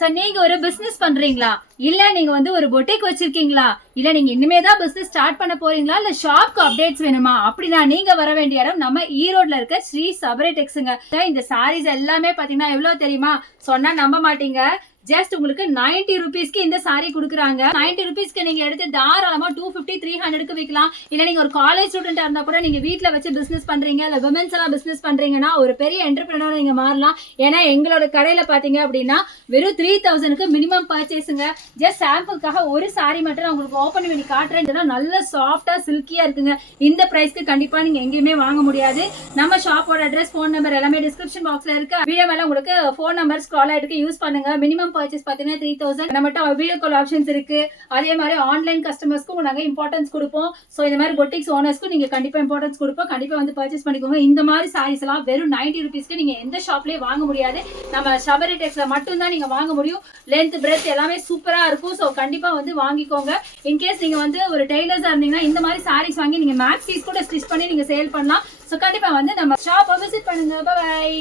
So நீங்க ஒரு business பண்றீங்களா, இல்ல நீங்க வந்து ஒரு பொட்டிக் வச்சிருக்கீங்களா, இல்ல நீங்க இனிமே தான் பிசினஸ் ஸ்டார்ட் பண்ண போறீங்களா, இல்ல ஷாப்க்கு அப்டேட்ஸ் வேணுமா, அப்படின்னா நீங்க வர வேண்டிய இடம் நம்ம ஈரோட்ல இருக்க ஸ்ரீ சபரி டெக்ஸ்ங்க. இந்த சாரீஸ் எல்லாமே பாத்தீங்கன்னா எவ்வளவு தெரியுமா, சொன்னா நம்ப மாட்டீங்க. ஜஸ்ட் உங்களுக்கு 90 ருபீஸ்க்கு இந்த சாரி கொடுக்குறாங்க. 90 ருபீஸ்க்கு நீங்க எடுத்து தாராளமா 250 300க்கு விற்கலாம். இல்ல நீங்க ஒரு காலேஜ் ஸ்டூடெண்டா இருந்தா கூட நீங்க வீட்ல வச்சு பிசினஸ் பண்றீங்க, இல்ல விமென்ஸ் எல்லாம் பிசினஸ் பண்றீங்கன்னா ஒரு பெரிய என்டர்பிரனர் நீங்க மாறலாம். ஏன்னா எங்களோட கடையில பாத்தீங்க அப்படின்னா வெறும் 3000க்கு மினிமம் பர்ச்சேஸ்ங்க. ஜஸ்ட் சாம்பிளுக்காக ஒரு சாரி மட்டும் நான் உங்களுக்கு ஓபன் பண்ணி காட்டுறேன். நல்ல சாஃப்டா சில்கியா இருக்குங்க. இந்த பிரைஸ்க்கு கண்டிப்பா நீங்க எங்கேயுமே வாங்க முடியாது. நம்ம ஷாப்போட அட்ரஸ், போன் நம்பர் எல்லாமே டிஸ்கிரிப்ஷன் பாக்ஸ்ல இருக்கு. வீடியோ மேல உங்களுக்கு போன் நம்பர் ஸ்க்ரால் ஆயிட்டு யூஸ் பண்ணுங்க. மினிமம் பர்ச்சேஸ் பாத்தீங்கன்னா 3000. நம்மகிட்ட வீடியோ கால் ஆப்ஷன்ஸ் இருக்கு. அதே மாதிரி ஆன்லைன் கஸ்டமர்ஸ்க்கும் நாங்க இம்பார்ட்டன்ஸ் கொடுப்போம். சோ இந்த மாதிரி பொட்டிக்ஸ் ஓனர்ஸ்க்கும் நீங்க கண்டிப்பா இம்பார்ட்டன்ஸ் கொடுப்போம். கண்டிப்பா வந்து பர்ச்சேஸ் பண்ணிக்கோங்க. இந்த மாதிரி சாரீஸ் எல்லாம் வெறும் 90 ருபீஸ்க்கு நீங்க எந்த ஷாப்லயே வாங்க முடியாது. நம்ம சபரி டெக்ஸ்ல மட்டும் தான் நீங்க வாங்க முடியும். லென்த் பிரெத் எல்லாமே சூப்பரா இருக்கும். சோ கண்டிப்பா வந்து வாங்கிக்கோங்க. இன்கேஸ் நீங்க வந்து ஒரு டெய்லர்ஸா இருந்தீங்கன்னா இந்த மாதிரி சாரீஸ் வாங்கி நீங்க மேக்ஸீஸ் கூட ஸ்டிச் பண்ணி நீங்க சேல் பண்ணலாம். சோ கண்டிப்பா வந்து நம்ம ஷாப்பை விசிட் பண்ணுங்க. பை.